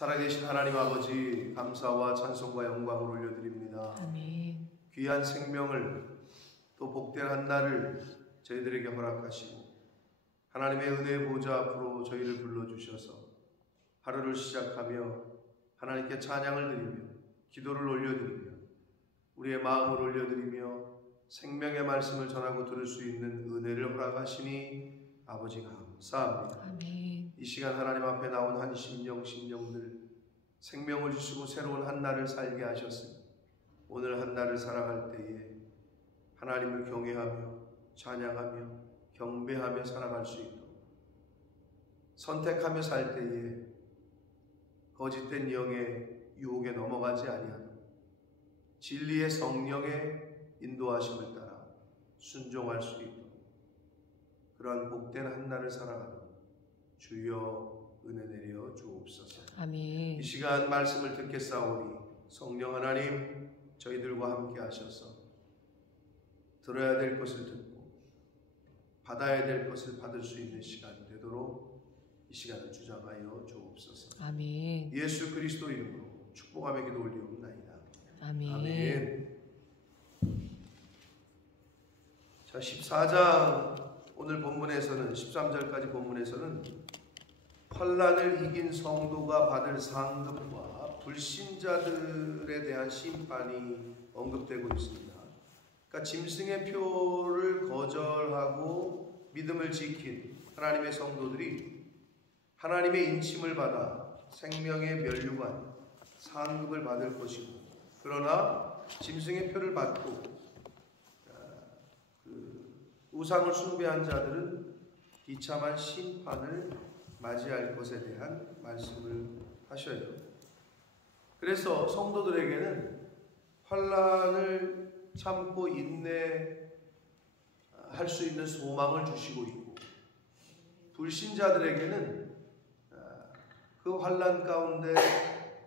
살아계신 하나님 아버지, 감사와 찬송과 영광을 올려드립니다. 아멘. 귀한 생명을 또 복된 한 날을 저희들에게 허락하시고 하나님의 은혜의 보좌 앞으로 저희를 불러주셔서 하루를 시작하며 하나님께 찬양을 드리며 기도를 올려드리며 우리의 마음을 올려드리며 생명의 말씀을 전하고 들을 수 있는 은혜를 허락하시니 아버지 감사합니다. 아멘. 이 시간 하나님 앞에 나온 한 심령들 생명을 주시고 새로운 한 날을 살게 하셨으니 오늘 한 날을 살아갈 때에 하나님을 경외하며 찬양하며 경배하며 살아갈 수 있도록 선택하며 살 때에 거짓된 영의 유혹에 넘어가지 아니하도록 진리의 성령의 인도하심을 따라 순종할 수 있도록 그러한 복된 한 날을 살아가도록 주여 은혜 내려 주옵소서. 아멘. 이 시간 말씀을 듣겠사오니 성령 하나님 저희들과 함께 하셔서 들어야 될 것을 듣고 받아야 될 것을 받을 수 있는 시간이 되도록 이 시간을 주장하여 주옵소서. 아멘. 예수 그리스도 이름으로 축복하며 기도 올리옵나이다. 아멘. 아멘. 자, 14장 오늘 본문에서는 13절까지 본문에서는 환난을 이긴 성도가 받을 상급과 불신자들에 대한 심판이 언급되고 있습니다. 그러니까 짐승의 표를 거절하고 믿음을 지킨 하나님의 성도들이 하나님의 인침을 받아 생명의 면류관 상급을 받을 것이고, 그러나 짐승의 표를 받고 우상을 숭배한 자들은 비참한 심판을 맞이할 것에 대한 말씀을 하셔요. 그래서 성도들에게는 환난을 참고 인내할 수 있는 소망을 주시고 있고, 불신자들에게는 그 환난 가운데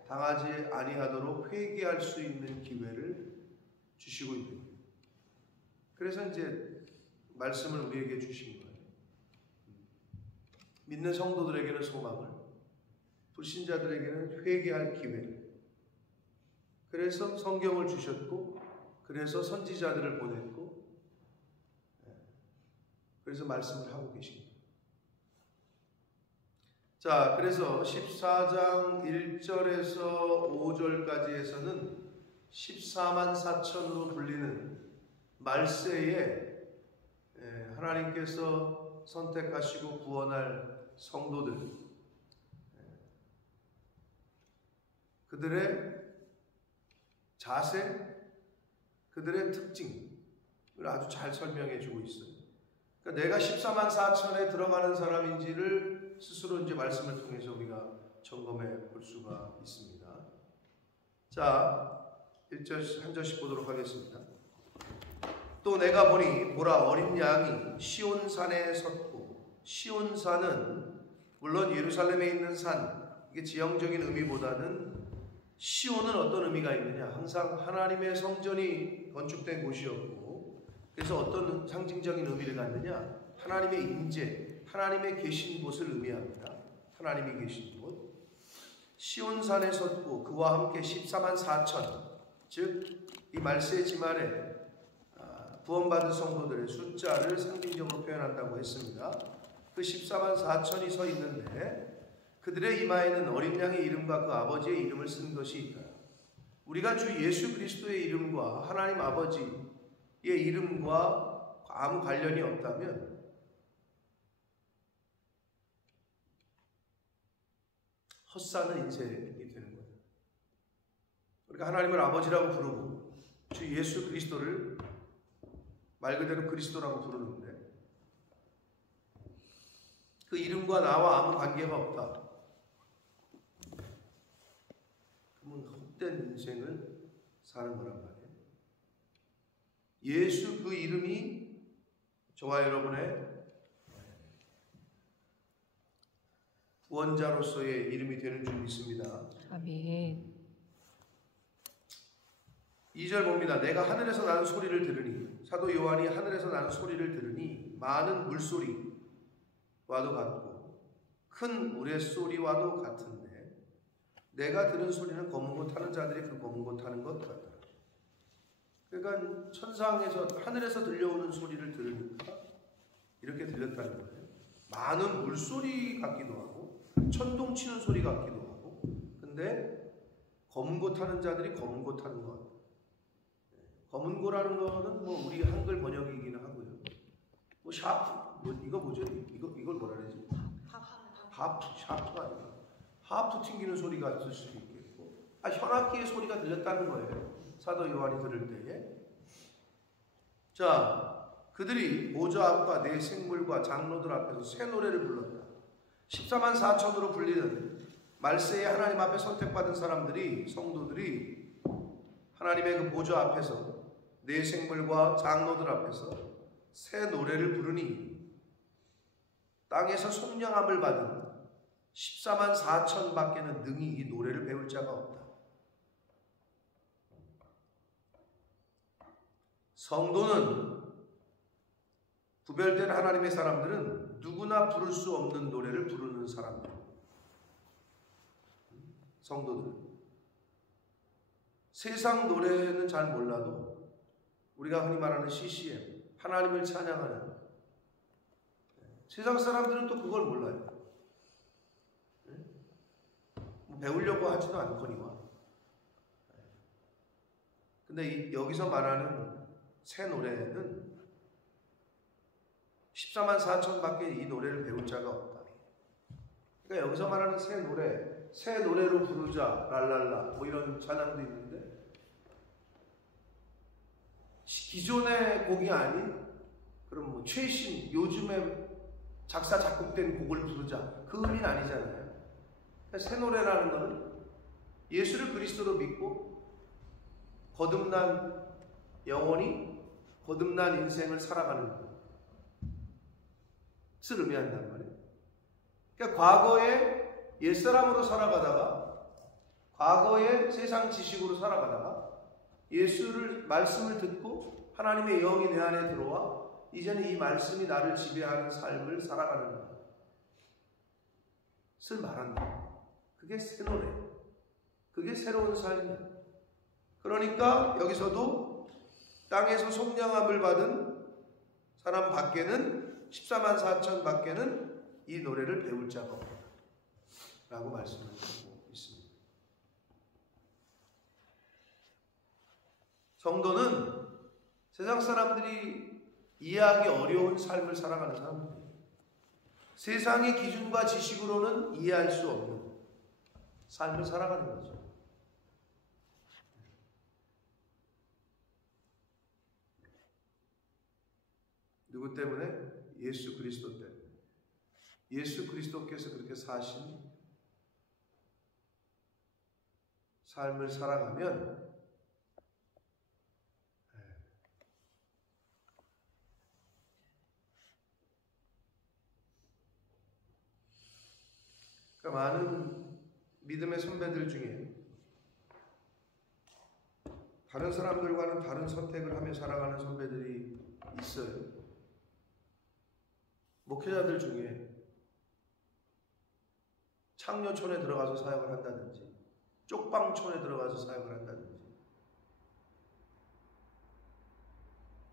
당하지 아니하도록 회개할 수 있는 기회를 주시고 있습니다. 그래서 이제 말씀을 우리에게 주신 거예요. 믿는 성도들에게는 소망을, 불신자들에게는 회개할 기회. 그래서 성경을 주셨고, 그래서 선지자들을 보냈고, 그래서 말씀을 하고 계십니다. 자, 그래서 14장 1절에서 5절까지에서는 14만 4천으로 불리는 말세에 하나님께서 선택하시고 구원할 성도들, 그들의 자세, 그들의 특징을 아주 잘 설명해 주고 있어요. 그러니까 내가 14만 4천에 들어가는 사람인지를 스스로 이제 말씀을 통해서 우리가 점검해 볼 수가 있습니다. 자, 1절 한 절씩 보도록 하겠습니다. 또 내가 보니 보라, 어린 양이 시온산에 섰고, 시온산은 물론 예루살렘에 있는 산, 이게 지형적인 의미보다는 시온은 어떤 의미가 있느냐, 항상 하나님의 성전이 건축된 곳이었고, 그래서 어떤 상징적인 의미를 갖느냐, 하나님의 임재, 하나님의 계신 곳을 의미합니다. 하나님이 계신 곳. 시온산에 섰고 그와 함께 14만 4천, 즉 이 말세 지말에 구원받은 성도들의 숫자를 상징적으로 표현한다고 했습니다. 그 14만 4천이 서 있는데 그들의 이마에는 어린 양의 이름과 그 아버지의 이름을 쓴 것이 있다. 우리가 주 예수 그리스도의 이름과 하나님 아버지의 이름과 아무 관련이 없다면 헛사는 인생이 되는 거예요. 우리가 하나님을 아버지라고 부르고 주 예수 그리스도를 말 그대로 그리스도라고 부르는데 그 이름과 나와 아무 관계가 없다. 그러면 헛된 인생을 사는 거란 말이에요. 예수 그 이름이 저와 여러분의 구원자로서의 이름이 되는 줄 믿습니다. 아멘. 2절 봅니다. 내가 하늘에서 나는 소리를 들으니, 사도 요한이 하늘에서 나는 소리를 들으니 많은 물소리와도 같고 큰 우레소리와도 같은데 내가 들은 소리는 검은 고 타는 자들이 그 검은 고 타는 것 같다. 그러니까 천상에서 하늘에서 들려오는 소리를 들으니까 이렇게 들렸다는 거예요. 많은 물소리 같기도 하고 천둥 치는 소리 같기도 하고, 근데 검은 고 타는 자들이 검은 고 타는 것 같아요. 검은 고라는 거는 뭐 우리 한글 번역이기는 하고요. 뭐 샤프, 뭐 이거 뭐죠? 이걸 뭐라 그러지? 샤프가 아니라 하프 튕기는 소리가 있을 수도 있겠고, 현악기의 소리가 들렸다는 거예요. 사도 요한이 들을 때에. 자, 그들이 보좌 앞과 네 생물과 장로들 앞에서 새 노래를 불렀다. 14만 4천으로 불리는 말세에 하나님 앞에 선택받은 사람들이, 성도들이 하나님의 그 보좌 앞에서 네 생물과 장로들 앞에서 새 노래를 부르니 땅에서 속량함을 받은 14만 4천 밖에는 능히 이 노래를 배울 자가 없다. 성도는, 구별된 하나님의 사람들은 누구나 부를 수 없는 노래를 부르는 사람들. 성도들. 세상 노래는 잘 몰라도 우리가 흔히 말하는 CCM, 하나님을 찬양하는, 세상 사람들은 또 그걸 몰라요. 배우려고 하지도 않거니와. 근데 여기서 말하는 새 노래는 14만 4천 밖에 이 노래를 배울 자가 없다. 그러니까 여기서 말하는 새 노래로 부르자, 랄랄라, 뭐 이런 찬양도 있는데, 기존의 곡이 아닌, 그럼 뭐 최신, 요즘에 작사, 작곡된 곡을 부르자, 그 의미는 아니잖아요. 그러니까 새 노래라는 것은 예수를 그리스도로 믿고 거듭난 영혼이 거듭난 인생을 살아가는 것을 의미한단 말이에요. 그러니까 과거에 옛사람으로 살아가다가, 과거에 세상 지식으로 살아가다가 예수를, 말씀을 듣고 하나님의 영이 내 안에 들어와 이제는 이 말씀이 나를 지배하는 삶을 살아가는 것을 말한다. 그게 새 노래예요. 그게 새로운 삶이에요. 그러니까 여기서도 땅에서 속량함을 받은 사람 밖에는, 14만 4천 밖에는 이 노래를 배울 자가 없다 라고 말씀을 드리고 있습니다. 성도는 세상 사람들이 이해하기 어려운 삶을 살아가는 사람들이에요. 세상의 기준과 지식으로는 이해할 수 없는 삶을 살아가는 거죠. 누구 때문에? 예수 그리스도 때문에. 예수 그리스도께서 그렇게 사신 삶을 살아가면 그러니까 많은 믿음의 선배들 중에 다른 사람들과는 다른 선택을 하며 살아가는 선배들이 있어요. 목회자들 중에 창녀촌에 들어가서 사역을 한다든지, 쪽방촌에 들어가서 사역을 한다든지,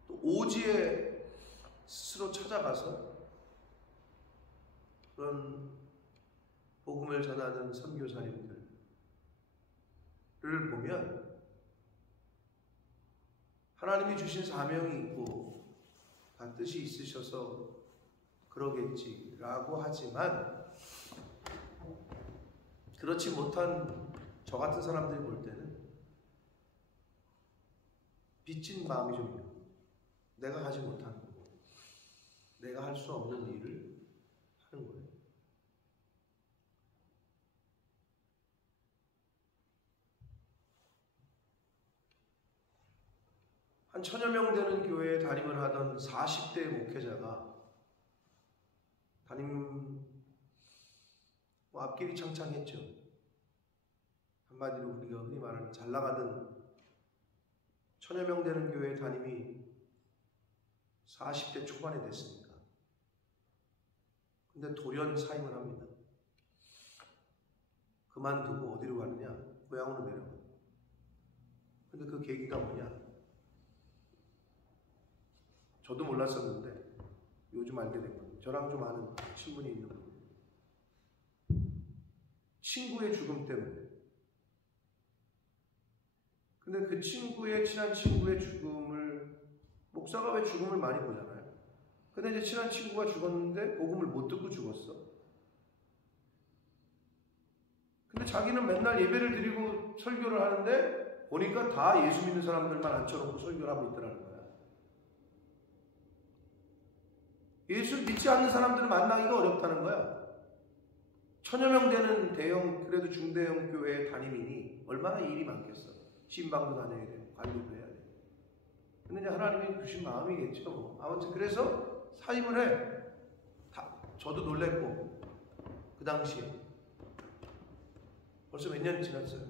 또 오지에 스스로 찾아가서 그런 복음을 전하는 선교사님들을 보면 하나님이 주신 사명이 있고 다 뜻이 있으셔서 그러겠지라고 하지만, 그렇지 못한 저 같은 사람들이 볼 때는 빚진 마음이 좀 있어요. 내가 하지 못한 거고, 내가 할 수 없는 일을 하는 거예요. 한 1000여 명 되는 교회에 담임을 하던 40대 목회자가 앞길이 창창했죠. 한마디로 우리가 흔히 말하는 잘 나가던 1000여 명 되는 교회 담임이 40대 초반에 됐습니다. 근데 돌연 사임을 합니다. 그 그만두고 어디로 가느냐? 고향으로 내려가. 근데 그 계기가 뭐냐? 저도 몰랐었는데 요즘 알게 된 거예요. 저랑 좀 아는 친분이 있는 분. 친구의 죽음 때문에. 근데 그 친한 친구의 죽음을, 목사가 왜 죽음을 많이 보잖아요. 근데 이제 친한 친구가 죽었는데 복음을 못 듣고 죽었어. 근데 자기는 맨날 예배를 드리고 설교를 하는데 보니까 다 예수 믿는 사람들만 앉혀놓고 설교를 하고 있더라는 거야. 예수 믿지 않는 사람들을 만나기가 어렵다는 거야. 1000여 명 되는 대형, 그래도 중대형 교회 담임이니 얼마나 일이 많겠어. 신방도 다녀야 돼, 관리도 해야 돼. 근데 이제 하나님이 주신 마음이겠죠. 뭐. 아무튼 그래서 사임을 해. 저도 놀랬고, 그 당시에 벌써 몇 년 지났어요.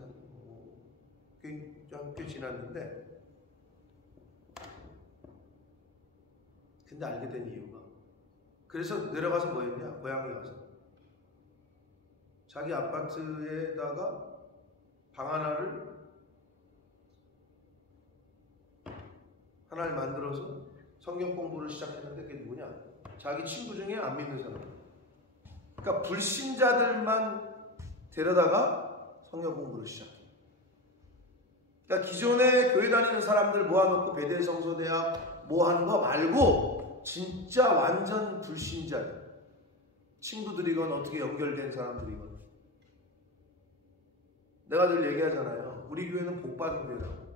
꽤 지났는데, 근데 알게 된 이유가, 그래서 내려가서 뭐 했냐? 고향에 가서 자기 아파트에다가 방 하나를 만들어서 성경 공부를 시작했는데, 그게 누구냐? 자기 친구 중에 안 믿는 사람. 그러니까 불신자들만 데려다가 성경 공부를 시작해. 그러니까 기존에 교회 다니는 사람들 모아놓고 베델 성소대학 뭐 하는 거 말고 진짜 완전 불신자들, 친구들이건 어떻게 연결된 사람들이건. 내가 늘 얘기하잖아요. 우리 교회는 복받은 교회라고.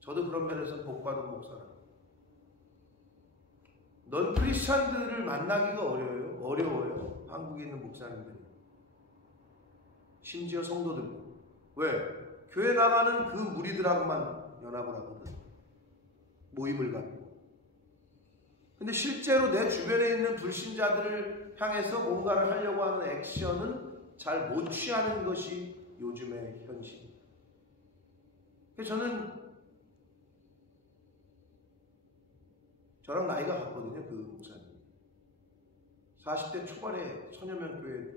저도 그런 면에서 복받은 목사라고. 넌 크리스찬들을 만나기가 어려워요. 한국에 있는 목사님들이. 심지어 성도들도. 왜? 교회 나가는 그 무리들하고만 연합을 하거든. 모임을 갖고. 근데 실제로 내 주변에 있는 불신자들을 향해서 뭔가를 하려고 하는 액션은 잘 못 취하는 것이 요즘의 현실. 저는 저랑 나이가 같거든요, 그 목사님. 40대 초반에 1000여 명 교회,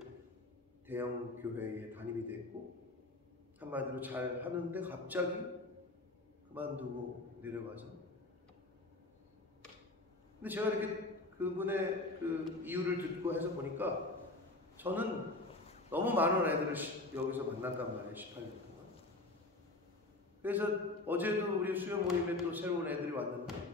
대형 교회에 담임이 됐고, 한마디로 잘 하는데 갑자기 그만두고 내려가서. 근데 제가 이렇게 그분의 그 이유를 듣고 해서 보니까 저는 너무 많은 애들을 여기서 만났단 말이에요, 18년 동안. 그래서 어제도 우리 수요 모임에 또 새로운 애들이 왔는데,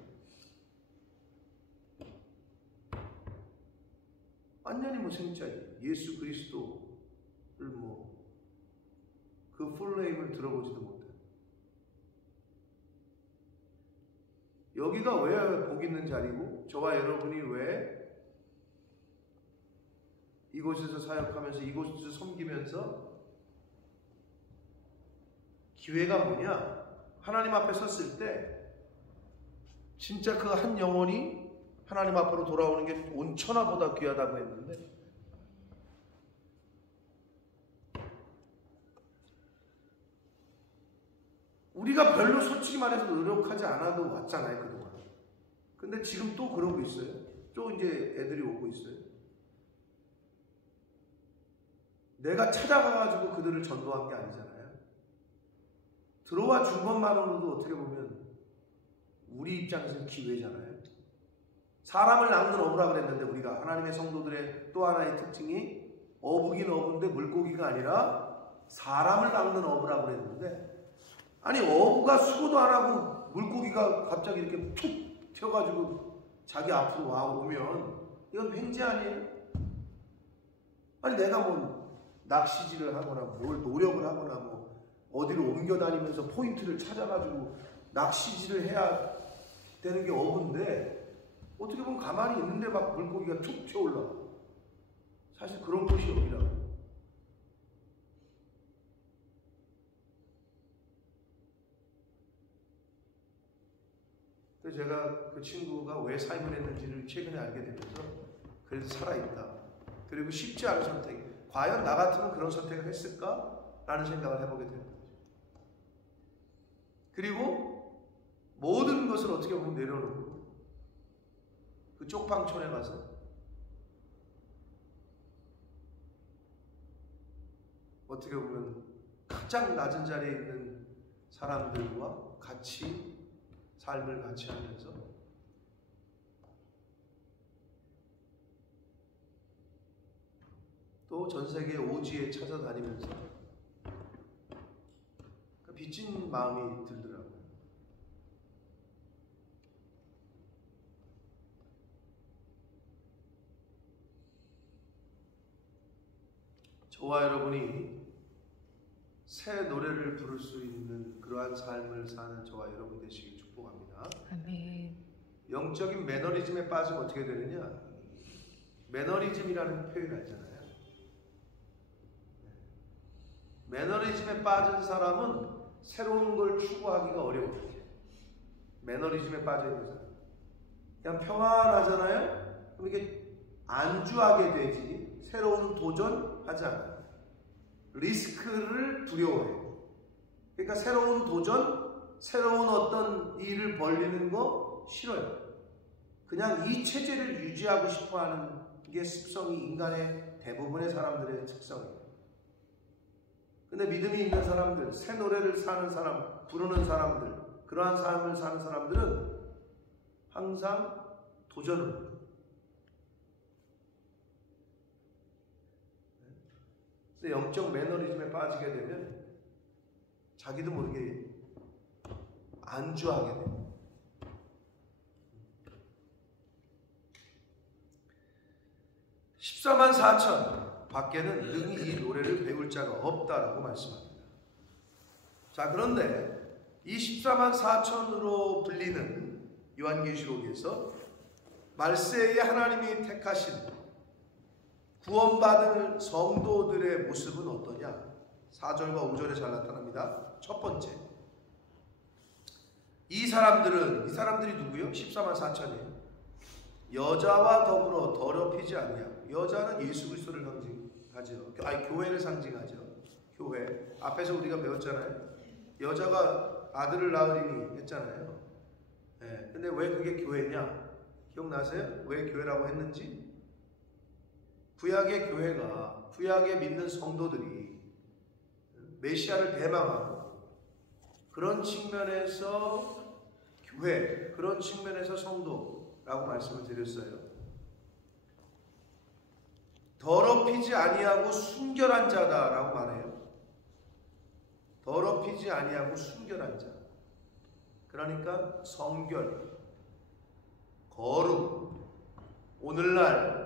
완전히 뭐 생짜리, 예수 그리스도를 그 풀네임을 들어보지도 못해. 여기가 왜 복 있는 자리고, 저와 여러분이 왜 이곳에서 사역하면서 이곳에서 섬기면서 기회가 뭐냐? 하나님 앞에 섰을 때 진짜 그 한 영혼이 하나님 앞으로 돌아오는 게 온 천하보다 귀하다고 했는데, 우리가 별로 솔직히 말해서 노력하지 않아도 왔잖아요, 그동안. 근데 지금 또 그러고 있어요. 또 이제 애들이 오고 있어요. 내가 찾아가가지고 그들을 전도한 게 아니잖아요. 들어와 준 것만으로도 어떻게 보면 우리 입장에서는 기회잖아요. 사람을 낚는 어부라 그랬는데, 우리가 하나님의 성도들의 또 하나의 특징이 어부긴 어부인데 물고기가 아니라 사람을 낚는 어부라고 그랬는데, 아니 어부가 수고도 안 하고 물고기가 갑자기 이렇게 툭 튀어가지고 자기 앞으로 오면 이건 횡재 아니에요? 아니 내가 뭐 낚시질을 하거나 뭘 노력을 하거나 뭐 어디로 옮겨 다니면서 포인트를 찾아가지고 낚시질을 해야 되는 게 어부인데, 어떻게 보면 가만히 있는데 막 물고기가 툭 튀어 올라가. 사실 그런 곳이 여기라고. 그래서 제가 그 친구가 왜 사임을 했는지를 최근에 알게 되면서 그래도 살아있다. 그리고 쉽지 않은 선택. 과연 나 같으면 그런 선택을 했을까? 라는 생각을 해보게 되는 거죠. 그리고 모든 것을 어떻게 보면 내려놓고 그 쪽방촌에 가서 어떻게 보면 가장 낮은 자리에 있는 사람들과 같이 삶을 같이 하면서 또 전 세계 오지에 찾아다니면서 빚진 마음이 들더라고요. 저와 여러분이 새 노래를 부를 수 있는 그러한 삶을 사는 저와 여러분 되시길 축복합니다. 아멘. 영적인 매너리즘에 빠지면 어떻게 되느냐? 매너리즘이라는 표현 알잖아요. 매너리즘에 빠진 사람은 새로운 걸 추구하기가 어려워요. 매너리즘에 빠져 있는 사람. 그냥 평안하잖아요? 그럼 이게 안주하게 되지 새로운 도전하지 않아요. 리스크를 두려워해요. 그러니까 새로운 도전, 새로운 어떤 일을 벌리는 거 싫어요. 그냥 이 체제를 유지하고 싶어하는 게 습성이 인간의 대부분의 사람들의 특성이에요. 근데 믿음이 있는 사람들, 새 노래를 사는 사람, 부르는 사람들, 그러한 삶을 사는 사람들은 항상 도전을 해요. 근데 영적 매너리즘에 빠지게 되면 자기도 모르게 안주하게 돼요. (14만 4천) 밖에는 능히 이 노래를 배울 자가 없다라고 말씀합니다. 자, 그런데 이 14만 4천으로 불리는 요한계시록에서 말세에 하나님이 택하신 구원받은 성도들의 모습은 어떠냐? 4절과 5절에 잘 나타납니다. 첫 번째, 이 사람들이 누구요? 14만 4천이에요. 여자와 더불어 더럽히지 아니하고, 여자는 예수 그리스도를 상징하죠. 교회를 상징하죠. 교회. 앞에서 우리가 배웠잖아요. 여자가 아들을 낳으리니 했잖아요. 네. 근데 왜 그게 교회냐? 기억나세요? 왜 교회라고 했는지? 구약의 교회가, 구약에 믿는 성도들이 메시아를 대망하고, 그런 측면에서 교회, 그런 측면에서 성도라고 말씀을 드렸어요. 더럽히지 아니하고 순결한 자다라고 말해요. 더럽히지 아니하고 순결한 자. 그러니까 성결, 거룩. 오늘날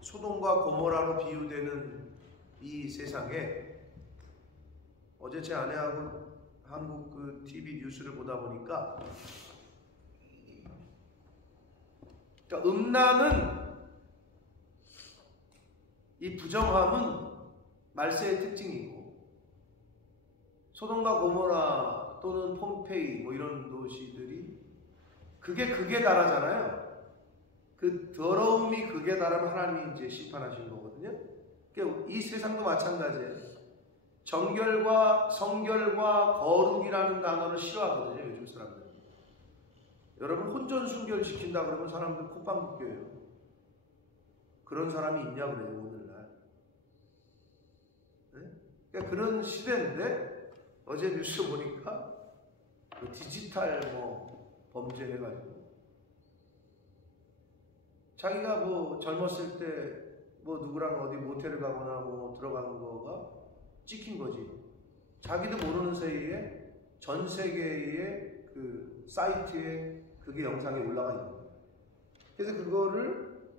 소돔과 고모라로 비유되는 이 세상에, 어제 제 아내하고 한국 그 TV 뉴스를 보다 보니까, 그러니까 음란은, 이 부정함은 말세의 특징이고, 소돔과 고모라 또는 폼페이 뭐 이런 도시들이 극에 달하잖아요. 그 더러움이 극에 달하면 하나님이 이제 심판하신 거거든요. 그러니까 이 세상도 마찬가지예요. 정결과 성결과 거룩이라는 단어를 싫어하거든요, 요즘 사람들. 여러분, 혼전순결 지킨다 그러면 사람들 콧방귀 껴요. 그런 사람이 있냐 그래요, 오늘날. 네? 그러니까 그런 시대인데, 어제 뉴스 보니까 디지털 범죄 해가지고, 자기가 젊었을 때 누구랑 어디 모텔을 가거나 들어간 거가 찍힌 거지. 자기도 모르는 사이에 전 세계의 그 사이트에 그게 영상이 올라가 있는 거예요. 그래서 그거를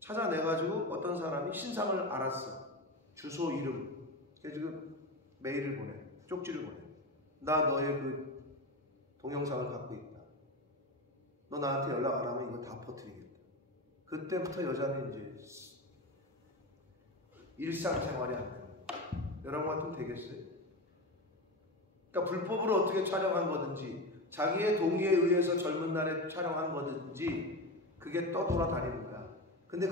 찾아내가지고 어떤 사람이 신상을 알았어. 주소, 이름. 그래서 그 메일을 보내. 쪽지를 보내. 나 너의 그 동영상을 갖고 있다. 너 나한테 연락 안 하면 이거 다 퍼뜨리겠다. 그때부터 여자는 이제 일상생활이 안 돼요. 여러분 같으면 되겠어요? 그러니까 불법으로 어떻게 촬영한 거든지, 자기의 동의에 의해서 젊은 날에 촬영한 거든지, 그게 떠돌아다니는 거야. 근데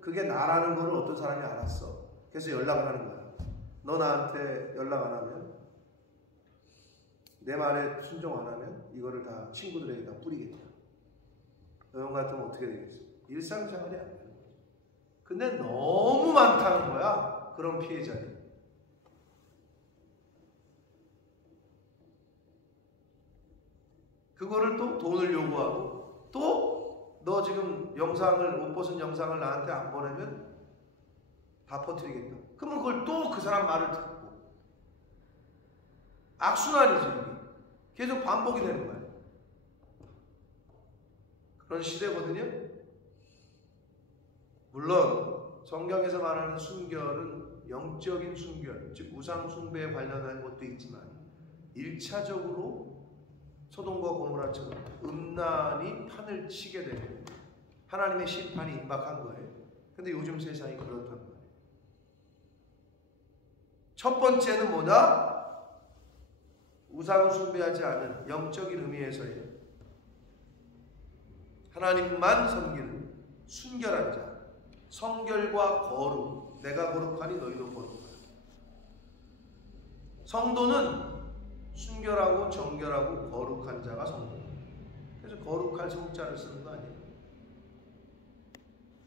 그게 나라는 거를 어떤 사람이 알았어. 그래서 연락을 하는 거야. 너 나한테 연락 안 하면, 내 말에 순종 안 하면 이거를 다 친구들에게 다 뿌리겠다. 여러분 같으면 어떻게 되겠어요? 일상생활이 안 되는 거죠. 근데 너무 많다는 거야. 그런 피해자들. 그거를 또 돈을 요구하고 또 너 지금 영상을 옷 벗은 영상을 나한테 안 보내면 다 퍼뜨리겠다. 그러면 그걸 또 그 사람 말을 듣고 악순환이죠. 이게 계속 반복이 되는 거예요. 그런 시대거든요. 물론 성경에서 말하는 순결은 영적인 순결, 즉 우상 숭배에 관련한 것도 있지만 1차적으로 소돔과 고모라처럼 음란이 판을 치게 되면 하나님의 심판이 임박한 거예요. 근데 요즘 세상이 그렇단 말이에요. 첫 번째는 뭐다? 우상을 숭배하지 않은 영적인 의미에서의 하나님만 섬기는 순결한 자, 성결과 거룩, 내가 거룩하니 너희도 거룩하라. 성도는 순결하고 정결하고 거룩한 자가 성도다. 그래서 거룩할 성자를 쓰는 거 아니에요.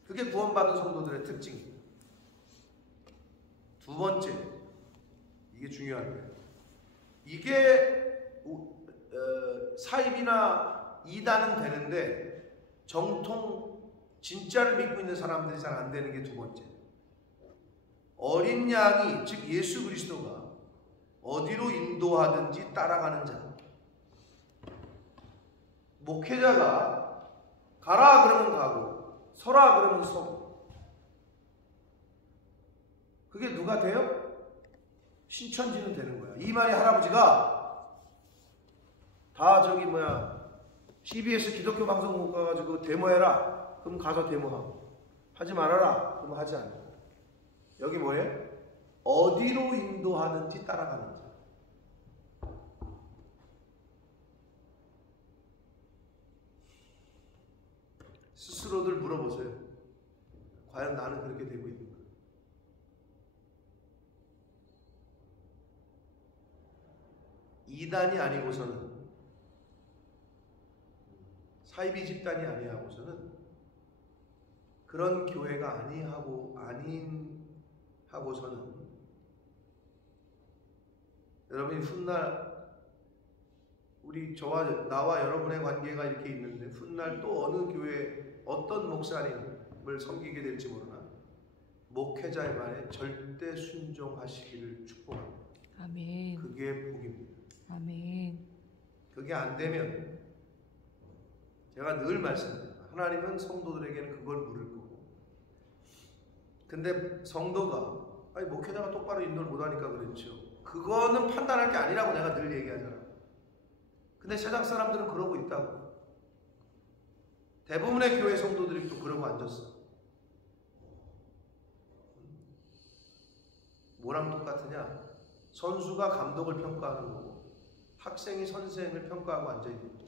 그게 구원받은 성도들의 특징입니다. 두 번째, 이게 중요한 거예요. 이게 사입이나 이단은 되는데 정통 진짜를 믿고 있는 사람들이 잘 안 되는 게 두 번째. 어린 양이, 즉 예수 그리스도가 어디로 인도하든지 따라가는 자. 목회자가 가라 그러면 가고 서라 그러면 서고. 그게 누가 돼요? 신천지는 되는 거야. 이만희 할아버지가 다 저기 CBS 기독교 방송국 가가지고 데모해라. 그럼 가서 데모하고. 하지 말아라. 그럼 하지 않고. 여기 뭐예요? 어디로 인도하든지 따라가는 자. 스스로들 물어보세요. 과연 나는 그렇게 되고 있는가? 이단이 아니고서는, 사이비 집단이 아니하고서는 그런 교회가 아니하고서는 여러분이 훗날 나와 여러분의 관계가 이렇게 있는데 훗날 또 어느 교회 어떤 목사님을 섬기게 될지 모르나 목회자의 말에 절대 순종하시기를 축복합니다. 아멘. 그게 복입니다. 아멘. 그게 안 되면 제가 늘 말씀드립니다. 하나님은 성도들에게는 그걸 물을 거고, 근데 성도가 목회자가 똑바로 인도를 못하니까 그렇죠. 그거는 판단할 게 아니라고 내가 늘 얘기하잖아. 근데 세상 사람들은 그러고 있다고. 대부분의 교회 성도들이 또 그러고 앉았어. 뭐랑 똑같으냐? 선수가 감독을 평가하는 거고 학생이 선생을 평가하고 앉아있는 거고.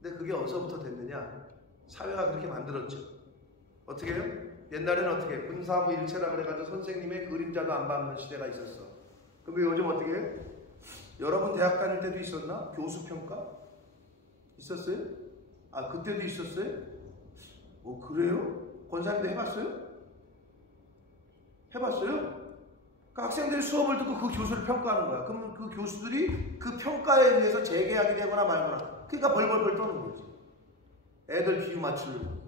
근데 그게 어디서부터 됐느냐? 사회가 그렇게 만들었죠. 어떻게 해요? 옛날에는 어떻게 해? 분사부 일체라 그래가지고 선생님의 그림자도 안 밟는 시대가 있었어. 근데 요즘 어떻게 해? 여러분 대학 다닐 때도 있었나? 교수 평가? 있었어요? 아, 그때도 있었어요? 그래요? 권사님도 해봤어요? 해봤어요? 그 학생들이 수업을 듣고 그 교수를 평가하는 거야. 그러면 그 교수들이 그 평가에 의해서 재계하게 되거나 말거나. 그러니까 벌벌벌 떠는 거지. 애들 비유 맞추려고.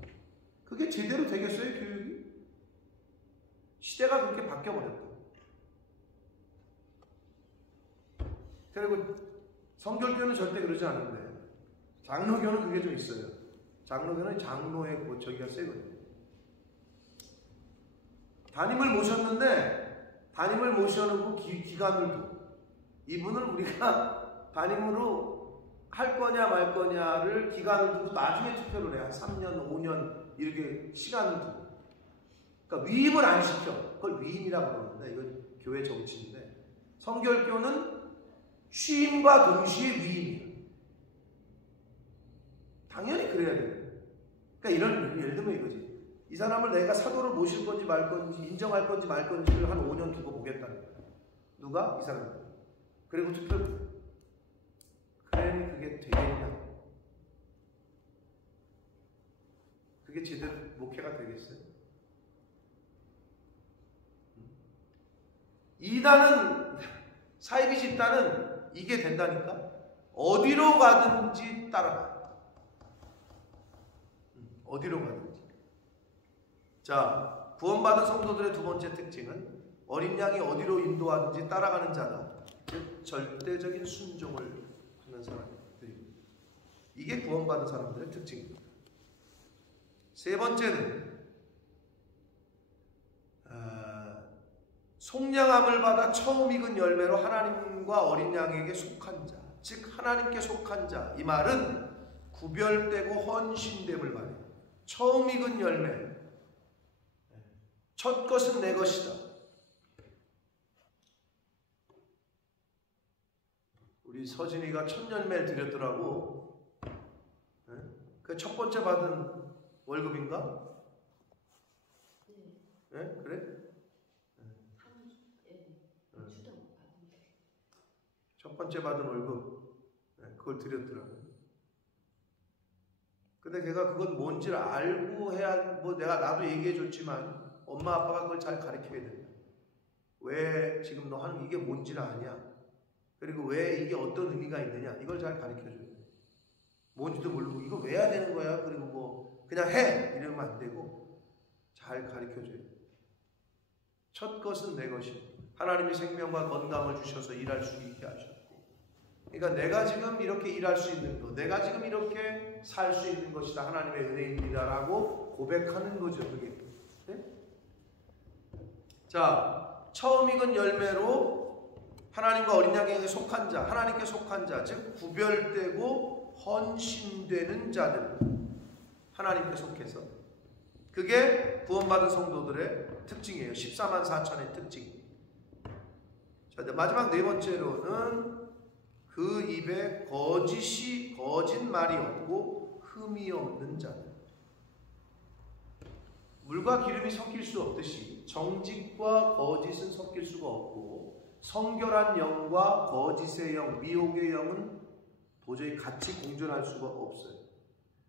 그게 제대로 되겠어요, 교육이? 시대가 그렇게 바뀌어버렸다. 그리고 성결교는 절대 그러지 않은데 장로교는 그게 좀 있어요. 장로교는 장로의 저기가 세거든요. 담임을 모셨는데 담임을 모셔놓고 기간을 둬. 이분을 우리가 담임으로 할 거냐 말 거냐를 기간을 두고 나중에 투표를 해. 한 3년, 5년 이렇게 시간을 두고. 그러니까 위임을 안 시켜. 그걸 위임이라고 그러는데 이건 교회 정치인데 성결교는 취임과 동시에 위임이에요. 당연히 그래야 돼요. 그러니까 예를 들면 이거지. 이 사람을 내가 사도를 모실 건지 말 건지 인정할 건지 말 건지를 한 5년 두고 보겠다는 거야. 누가? 이 사람. 그리고 투표를. 그래 그게 되겠냐? 그게 제대로 목회가 되겠어요? 이단은 사이비 집단은 이게 된다니까. 어디로 가든지 따라가. 어디로 가든지. 자, 구원받은 성도들의 두 번째 특징은 어린 양이 어디로 인도하든지 따라가는 자다. 즉 절대적인 순종을 하는 사람들입니다. 이게 구원받은 사람들의 특징입니다. 세 번째는 속량함을 받아 처음 익은 열매로 하나님과 어린 양에게 속한 자, 즉 하나님께 속한 자. 이 말은 구별되고 헌신됨을 말해요. 처음 익은 열매. 첫 것은 내 것이다. 우리 서진이가 첫 열매를 드렸더라고. 그 첫 번째 받은 월급인가? 네? 그래? 첫 번째 받은 월급, 그걸 드렸더라고요. 근데 걔가 그건 뭔지를 알고 해야, 뭐 나도 얘기해 줬지만 엄마 아빠가 그걸 잘 가르쳐야 된다. 왜 지금 너 하는 이게 뭔지를 아냐? 그리고 왜 이게 어떤 의미가 있느냐? 이걸 잘 가르쳐 줘야 돼. 뭔지도 모르고 이거 왜 해야 되는 거야? 그리고 뭐 그냥 해! 이러면 안 되고 잘 가르쳐 줘야 돼. 첫 것은 내 것이. 하나님이 생명과 건강을 주셔서 일할 수 있게 하셨고, 그러니까 내가 지금 이렇게 일할 수 있는 것, 내가 지금 이렇게 살 수 있는 것이다. 하나님의 은혜입니다라고 고백하는 거죠. 그게. 네? 자, 처음 익은 열매로 하나님과 어린 양에게 속한 자, 하나님께 속한 자, 즉 구별되고 헌신되는 자들, 하나님께 속해서. 그게 구원받은 성도들의 특징이에요. 14만 4천의 특징. 자, 마지막 네 번째로는 그 입에 거짓말이 없고 흠이 없는 자들. 물과 기름이 섞일 수 없듯이 정직과 거짓은 섞일 수가 없고, 성결한 영과 거짓의 영, 미혹의 영은 도저히 같이 공존할 수가 없어요.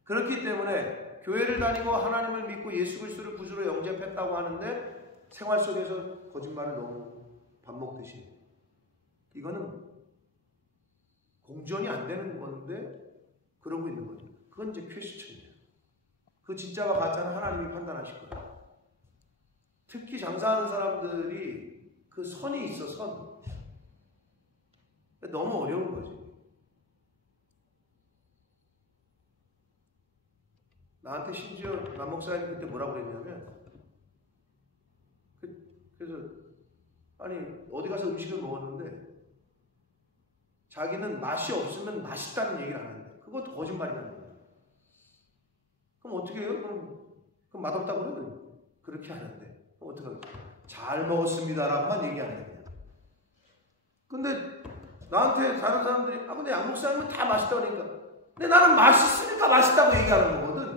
그렇기 때문에 교회를 다니고 하나님을 믿고 예수 그리스도를 구주로 영접했다고 하는데 생활 속에서 거짓말을 너무 밥 먹듯이, 이거는 공존이 안 되는 건데 그러고 있는 거죠. 그건 이제 퀘스천이에요. 그 진짜와 가짜는 하나님이 판단하실 거예요. 특히 장사하는 사람들이 그 선이 있어, 선. 너무 어려운 거지. 나한테 심지어 남 목사님 그때 뭐라고 그랬냐면, 그래서 아니 어디 가서 음식을 먹었는데 자기는 맛이 없으면 맛있다는 얘기를 안 한대. 그것도 거짓말이라는 거야. 그럼 어떻게 해요? 그럼 맛없다고 그러거든. 그렇게 안 한대. 그럼 어떻게 할까? 잘 먹었습니다라고만 얘기하는 거야. 근데 나한테 다른 사람들이 근데 양 목사님은 다 맛있다고 그러니까, 근데 나는 맛있으니까 맛있다고 얘기하는 거거든.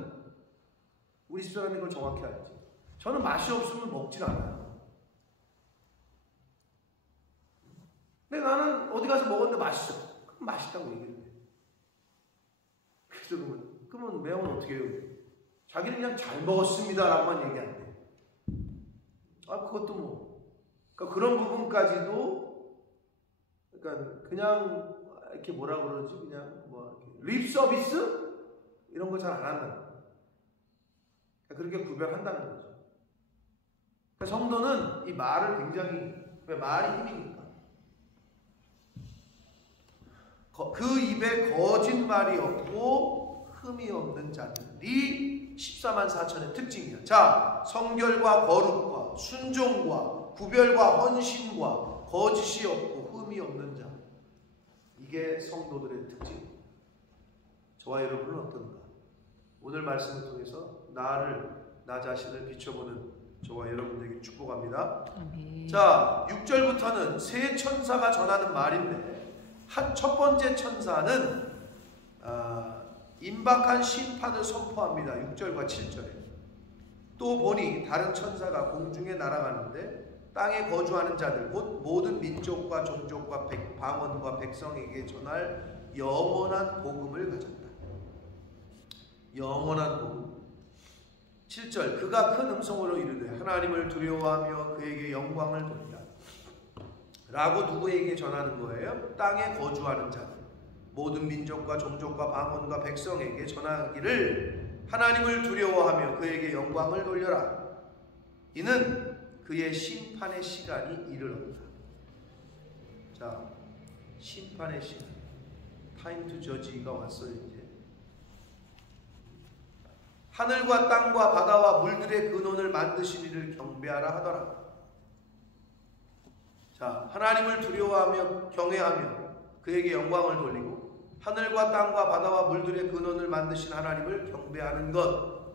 우리 집사람이 이걸 정확히 알지. 저는 맛이 없으면 먹질 않아요. 근데 나는 어디 가서 먹었는데 맛있어. 그럼 맛있다고 얘기해. 그래서 그러면 매형은 어떻게 해요? 자기는 그냥 잘 먹었습니다라고만 얘기한대. 그것도 뭐. 그러니까 그런 부분까지도, 그러니까 그냥 이렇게 뭐라 그러지? 그냥 립 서비스? 이런 거 잘 안 한다는 거야. 그렇게 구별한다는 거죠. 그러니까 성도는 이 말을 굉장히, 왜 말이 힘이니까. 그 입에 거짓말이 없고 흠이 없는 자들이 14만 4천의 특징이야. 자, 성결과 거룩과 순종과 구별과 헌신과 거짓이 없고 흠이 없는 자. 이게 성도들의 특징. 저와 여러분은 어떤가? 오늘 말씀을 통해서 나 자신을 비춰보는 저와 여러분들에게 축복합니다. 아멘. 자, 6절부터는 세 천사가 전하는 말인데, 첫 번째 천사는 임박한 심판을 선포합니다. 6절과 7절에. 또 보니 다른 천사가 공중에 날아가는데 땅에 거주하는 자들 곧 모든 민족과 종족과 방언과 백성에게 전할 영원한 복음을 가졌다. 영원한 복음. 7절, 그가 큰 음성으로 이르되 하나님을 두려워하며 그에게 영광을 돌리라. 라고 누구에게 전하는 거예요? 땅에 거주하는 자들, 모든 민족과 종족과 방언과 백성에게 전하기를 하나님을 두려워하며 그에게 영광을 돌려라. 이는 그의 심판의 시간이 이르렀다. 자, 심판의 시간, 타임 투 저지가 왔어요. 이제 하늘과 땅과 바다와 물들의 근원을 만드신 이를 경배하라 하더라. 자, 하나님을 두려워하며 경외하며 그에게 영광을 돌리고 하늘과 땅과 바다와 물들의 근원을 만드신 하나님을 경배하는 것,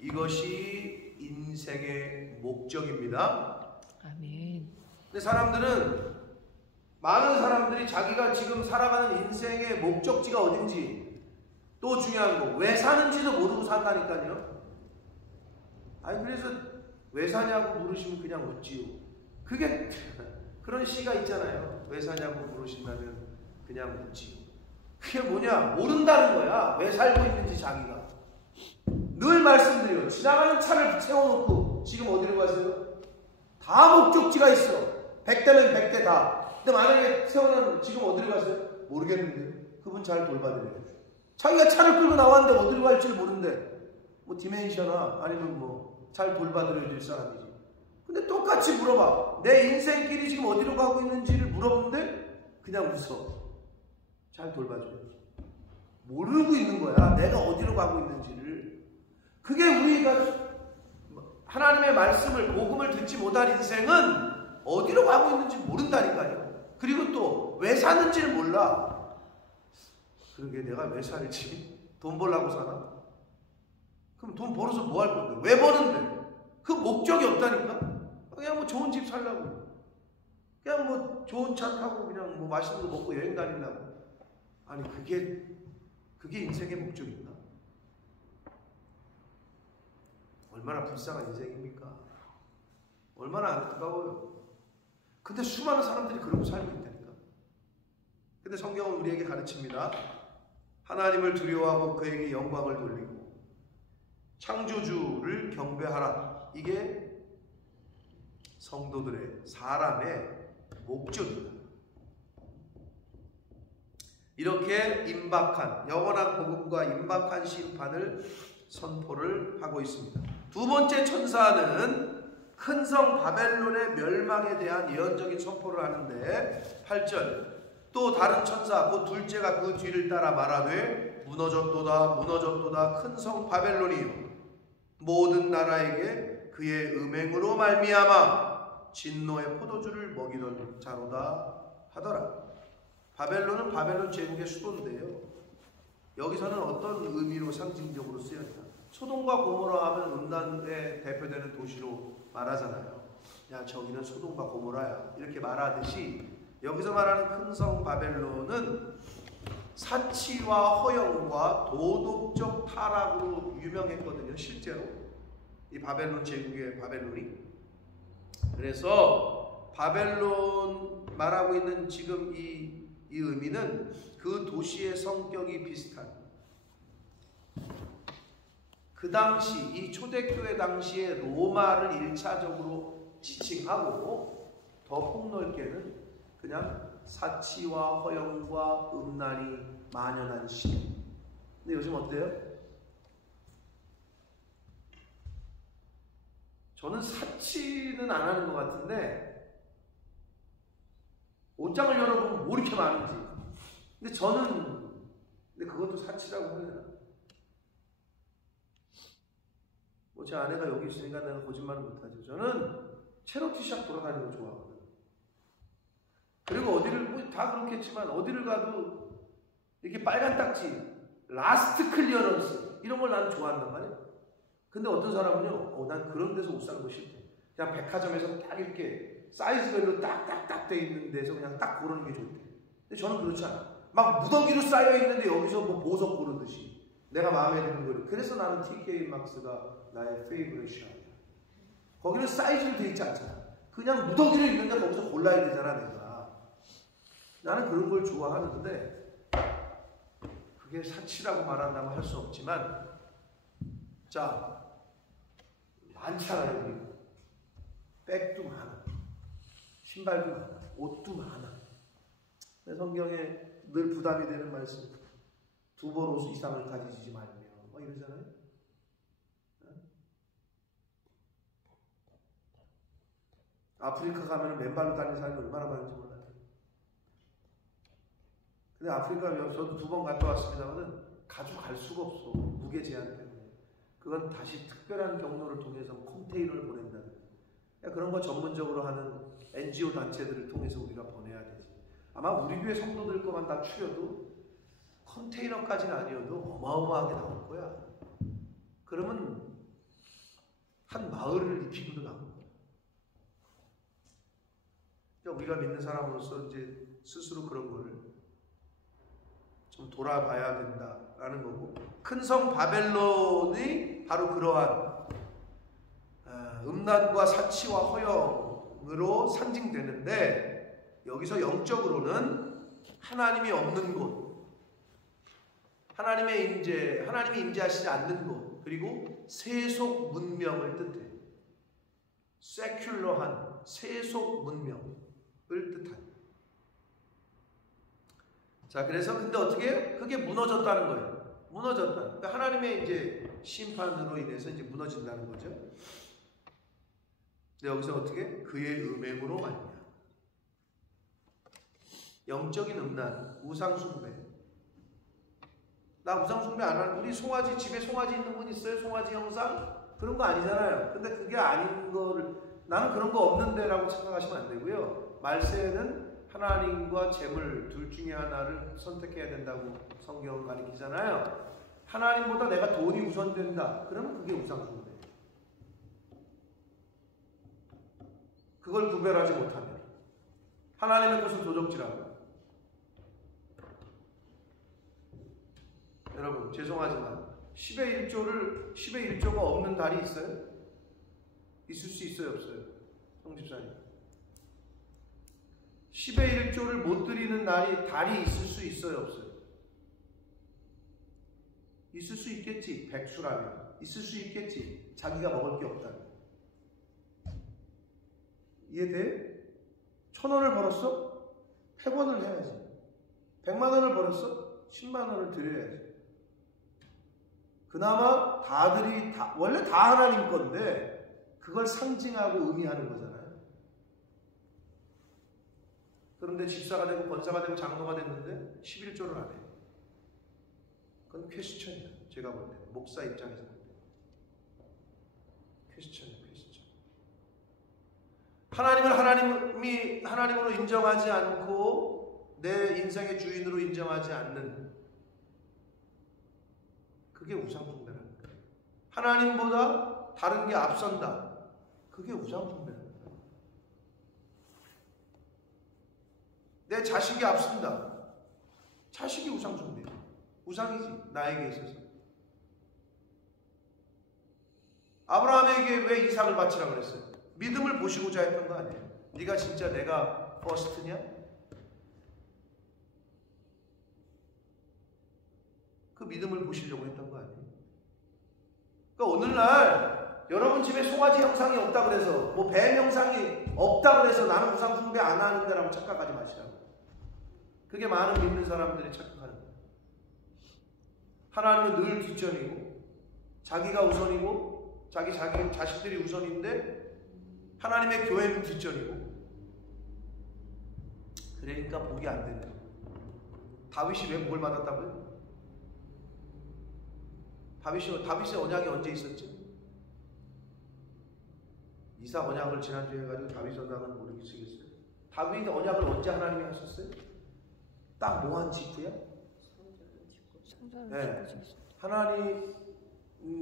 이것이 인생의 목적입니다. 아멘. 근데 많은 사람들이 자기가 지금 살아가는 인생의 목적지가 어딘지, 또 중요한 거, 왜 사는지도 모르고 산다니까요. 아니, 그래서 왜 사냐고 물으시면 그냥 어찌요. 그게 그런 시가 있잖아요. 왜 사냐고 물으신다면 그냥 어찌요. 그게 뭐냐? 모른다는 거야. 왜 살고 있는지 자기가. 늘 말씀드려요. 지나가는 차를 세워놓고 지금 어디로 가세요? 다 목적지가 있어. 100대면 100대 다. 근데 만약에 세워놓은 지금 어디로 가세요? 모르겠는데. 그분 잘 돌봐드려요. 자기가 차를 끌고 나왔는데 어디로 갈지 모르는데 뭐 디멘셔나 아니면 뭐 잘 돌봐드려야 될 사람이지. 근데 똑같이 물어봐. 내 인생길이 지금 어디로 가고 있는지를 물어보는데 그냥 웃어. 잘 돌봐줘야지. 모르고 있는 거야. 내가 어디로 가고 있는지를. 그게 우리가 하나님의 말씀을, 복음을 듣지 못한 인생은 어디로 가고 있는지 모른다니까요. 그리고 또 왜 사는지를 몰라. 그러게 내가 왜 살지? 돈 벌려고 사나? 그럼 돈 벌어서 뭐 할 건데? 왜 버는데? 그 목적이 없다니까? 그냥 뭐 좋은 집 살려고. 그냥 뭐 좋은 차 타고 그냥 뭐 맛있는 거 먹고 여행 다니려고. 아니, 그게 인생의 목적인가? 얼마나 불쌍한 인생입니까? 얼마나 안타까워요. 근데 수많은 사람들이 그러고 살고 있다니까. 근데 성경은 우리에게 가르칩니다. 하나님을 두려워하고 그에게 영광을 돌리고 창조주를 경배하라. 이게 성도들의, 사람의 목적입니다. 이렇게 임박한, 영원한 복음과 임박한 심판을 선포를 하고 있습니다. 두 번째 천사는 큰 성 바벨론의 멸망에 대한 예언적인 선포를 하는데 8절, 또 다른 천사 곧 둘째가 그 뒤를 따라 말하되 무너졌도다 무너졌도다 큰 성 바벨론이요 모든 나라에게 그의 음행으로 말미암아 진노의 포도주를 먹이던 자로다 하더라. 바벨론은 바벨론 제국의 수도인데요. 여기서는 어떤 의미로 상징적으로 쓰였냐? 소돔과 고모라 하면 음란에 대표되는 도시로 말하잖아요. 야, 저기는 소돔과 고모라야. 이렇게 말하듯이 여기서 말하는 큰 성 바벨론은 사치와 허영과 도덕적 타락으로 유명했거든요. 실제로 이 바벨론 제국의 바벨론이. 그래서 바벨론 말하고 있는 지금 이 의미는 그 도시의 성격이 비슷한, 그 당시 이 초대교회 당시에 로마를 1차적으로 지칭하고 더 폭넓게는 그냥 사치와 허영과 음란이 만연한 시대. 근데 요즘 어때요? 저는 사치는 안 하는 것 같은데 옷장을 열어보면 뭐 이렇게 많은지. 근데 그것도 사치라고 하려나? 뭐 제 아내가 여기 있으니까 내가 거짓말을 못하죠. 저는 체로티샵 돌아다니는 거 좋아하거든요. 그리고 어디를, 뭐 다 그렇겠지만 어디를 가도 이렇게 빨간 딱지, 라스트 클리어런스 이런 걸 나는 좋아한단 말이에요. 근데 어떤 사람은요, 난 그런 데서 옷 사는 거 싫대. 그냥 백화점에서 딱 이렇게 사이즈별로 딱딱딱 돼 있는 데서 그냥 딱 고르는 게 좋대. 근데 저는 그렇지 않아. 막 무더기로 쌓여 있는데 여기서 뭐 보석 고르듯이 내가 마음에 드는 거를. 그래서 나는 TK max가 나의 페이브릿이야. 거기는 사이즈로 돼 있지 않잖아. 그냥 무더기로 있는데 거기서 골라야 되잖아, 내가. 나는 그런 걸 좋아하는데 그게 사치라고 말한다면 할 수 없지만, 자, 많잖아요. 우리 백도 많아, 신발도 많아, 옷도 많아. 성경에 늘 부담이 되는 말씀, 2벌 옷 이상을 가지지 말며 뭐 이러잖아요. 아프리카 가면 맨발로 다니는 사람이 얼마나 많은지 몰라요. 근데 아프리카 저도 2번 갔다 왔습니다만 가져갈 수가 없어. 무게 제한 때문에. 그건 다시 특별한 경로를 통해서 컨테이너를 보낸다. 그런 거 전문적으로 하는 NGO 단체들을 통해서 우리가 보내야 되지. 아마 우리 교회 성도들 것만 다 추려도 컨테이너까지는 아니어도 어마어마하게 나올 거야. 그러면 한 마을을 입히고도 나올 거야. 우리가 믿는 사람으로서 이제 스스로 그런 거를 좀 돌아봐야 된다라는 거고, 큰 성 바벨론이 바로 그러한 음란과 사치와 허영으로 상징되는데, 여기서 영적으로는 하나님이 없는 곳, 하나님이 임재하시지 않는 곳, 그리고 세속 문명을 뜻해. 세큘러한 세속 문명을 뜻한. 자, 그래서 근데 어떻게 해요? 그게 무너졌다는 거예요. 무너졌다. 그러니까 하나님의 이제 심판으로 인해서 이제 무너진다는 거죠. 근데 여기서 어떻게? 그의 음행으로 말이야. 영적인 음란, 우상숭배. 나 우상숭배 안 하는, 우리 송아지, 집에 송아지 있는 분 있어요? 송아지 형상? 그런 거 아니잖아요. 근데 그게 아닌 거를, 나는 그런 거 없는데 라고 생각하시면 안 되고요. 말세에는 하나님과 재물 둘 중에 하나를 선택해야 된다고 성경은 가르치잖아요. 하나님보다 내가 돈이 우선된다. 그러면 그게 우상숭배. 그걸 구별하지 못하면 하나님의 것은 도적질하고. 여러분 죄송하지만 10의 1조가 없는 달이 있어요? 있을 수 있어요, 없어요? 성집사님, 10의 1조를 못 드리는 달이 있을 수 있어요, 없어요? 있을 수 있겠지. 백수라면 있을 수 있겠지. 자기가 먹을 게 없다면. 이해돼? 1,000원을 벌었어? 100원을 해야지. 100만 원을 벌었어? 10만 원을 드려야지. 그나마 원래 다 하나님 건데 그걸 상징하고 의미하는 거잖아요. 그런데 집사가 되고 권사가 되고 장로가 됐는데 11조를 안 해요. 그건 퀘스천이야. 제가 볼 때 목사 입장에서 볼 때 퀘스천이야. 하나님을 하나님으로 인정하지 않고 내 인생의 주인으로 인정하지 않는, 그게 우상숭배라는 거예요. 하나님보다 다른 게 앞선다. 그게 우상숭배라는 거예요. 내 자식이 앞선다. 자식이 우상숭배야. 우상이지, 나에게 있어서. 아브라함에게 왜 이삭을 바치라고 그랬어요? 믿음을 보시고자 했던 거 아니에요? 네가 진짜 내가 퍼스트냐? 그 믿음을 보시려고 했던 거 아니에요? 그러니까 오늘날 여러분 집에 송아지 형상이 없다 그래서, 뭐 뱀 형상이 없다 그래서 나는 우상 숭배 안 하는데 라고 착각하지 마시라고. 그게 많은 믿는 사람들이 착각하는 거예요. 하나님은 늘 뒷전이고 자기가 우선이고 자기 자식들이 우선인데 하나님의 교회는 뒷전이고, 그러니까 복이 안 되는 거예요. 다윗이 왜 복을 받았다고요? 다윗의 언약이 언제 있었지? 이삭 언약을 지난주에 해가지고 다윗 언약은 모르겠어요. 다윗의 언약을 언제 하나님이 하셨어요? 딱 뭐한 직후야? 네.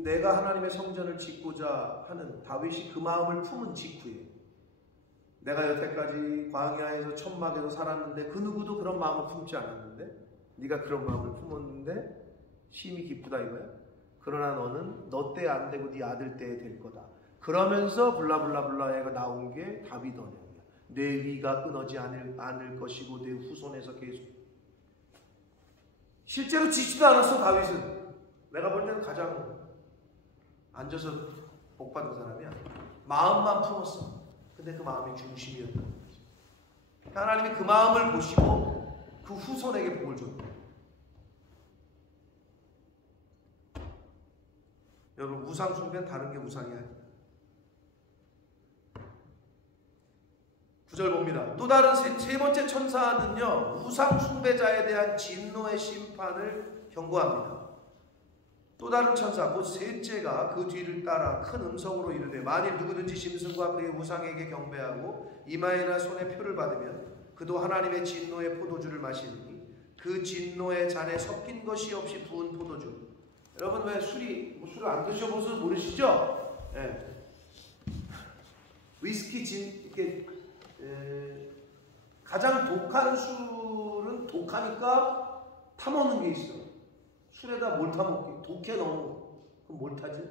내가 하나님의 성전을 짓고자 하는 다윗이 그 마음을 품은 직후에, 내가 여태까지 광야에서 천막에서 살았는데 그 누구도 그런 마음을 품지 않았는데 네가 그런 마음을 품었는데 심히 기쁘다 이거야. 그러나 너는 너 때 안 되고 네 아들 때에 될 거다. 그러면서 블라블라블라가 나온 게 다윗 언약이야. 내 위가 끊어지 않을 것이고 내 후손에서 계속. 실제로 짓지도 않았어. 다윗은 내가 볼 때는 가장 앉아서 복 받은 사람이야. 마음만 품었어. 근데 그 마음이 중심이었다는 거지. 하나님이 그 마음을 보시고 그 후손에게 복을 줍니다. 여러분, 우상 숭배는 다른 게 우상이 아닙니다. 9절 봅니다. 또 다른 세 번째 천사는요, 우상 숭배자에 대한 진노의 심판을 경고합니다. 또 다른 천사 곧 셋째가 그 뒤를 따라 큰 음성으로 이르되 만일 누구든지 짐승과 그의 우상에게 경배하고 이마에나 손에 표를 받으면 그도 하나님의 진노의 포도주를 마시니 그 진노의 잔에 섞인 것이 없이 부은 포도주. 여러분, 왜 술을 안 드셔보셔서 모르시죠? 예. 위스키, 이렇게 가장 독한 술은 독하니까 타먹는 게 있어. 술에다 뭘 타먹기? 독해 너무. 그럼 뭘 타지?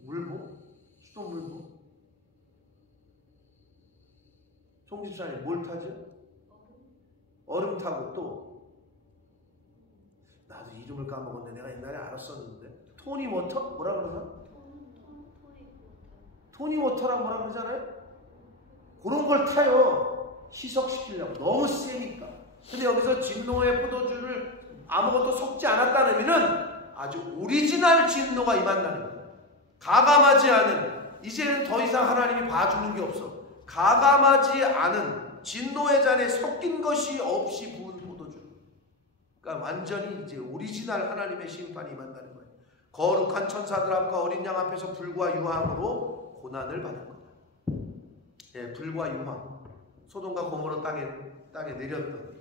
물보? 수돗물보? 송집사님 뭘 타지? 얼음 타고 또 나도 이름을 까먹었는데 내가 옛날에 알았었는데 토니워터? 뭐라 그러나? 토니워터라고 뭐라 그러잖아요? 그런 걸 타요. 희석시키려고. 너무 세니까. 근데 여기서 진노의 포도주를 아무것도 섞지 않았다는 의미는 아주 오리지널 진노가 임한다는 거예요. 가감하지 않은, 이제는 더 이상 하나님이 봐주는 게 없어. 가감하지 않은 진노의 잔에 섞인 것이 없이 부은 포도주. 그러니까 완전히 이제 오리지널 하나님의 심판이 임한다는 거예요. 거룩한 천사들 앞과 어린 양 앞에서 불과 유황으로 고난을 받을 거다. 예, 불과 유황. 소돔과 고모라 땅에 내렸던.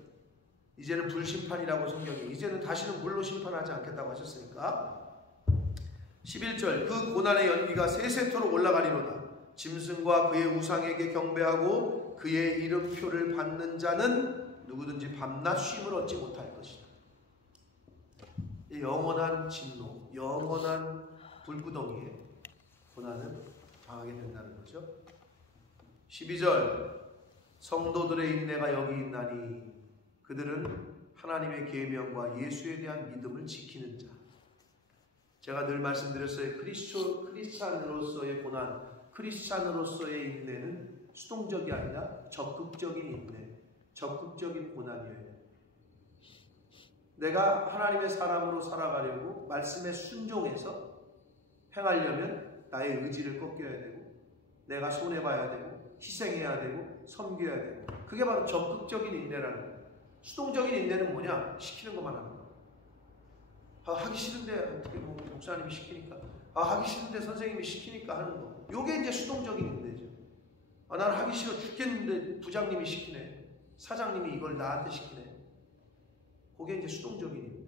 이제는 불심판이라고 성경이, 이제는 다시는 물로 심판하지 않겠다고 하셨으니까. 11절 그 고난의 연기가 세세토록 올라가리로다. 짐승과 그의 우상에게 경배하고 그의 이름표를 받는 자는 누구든지 밤낮 쉼을 얻지 못할 것이다. 이 영원한 진노, 영원한 불구덩이에 고난을 당하게 된다는 거죠. 12절 성도들의 인내가 여기 있나니 그들은 하나님의 계명과 예수에 대한 믿음을 지키는 자. 제가 늘 말씀드렸어요. 크리스찬으로서의 고난, 크리스찬으로서의 인내는 수동적이 아니라 적극적인 인내, 적극적인 고난이에요. 내가 하나님의 사람으로 살아가려고 말씀에 순종해서 행하려면 나의 의지를 꺾여야 되고 내가 손해봐야 되고 희생해야 되고 섬겨야 되고, 그게 바로 적극적인 인내라는 거예요. 수동적인 인내는 뭐냐? 시키는 것만 하는 거예요. 하기 싫은데 어떻게 목사님이 시키니까, 하기 싫은데 선생님이 시키니까 하는 거. 요게 이제 수동적인 인내죠. 나는 하기 싫어 죽겠는데 부장님이 시키네, 사장님이 이걸 나한테 시키네. 그게 이제 수동적인 인내.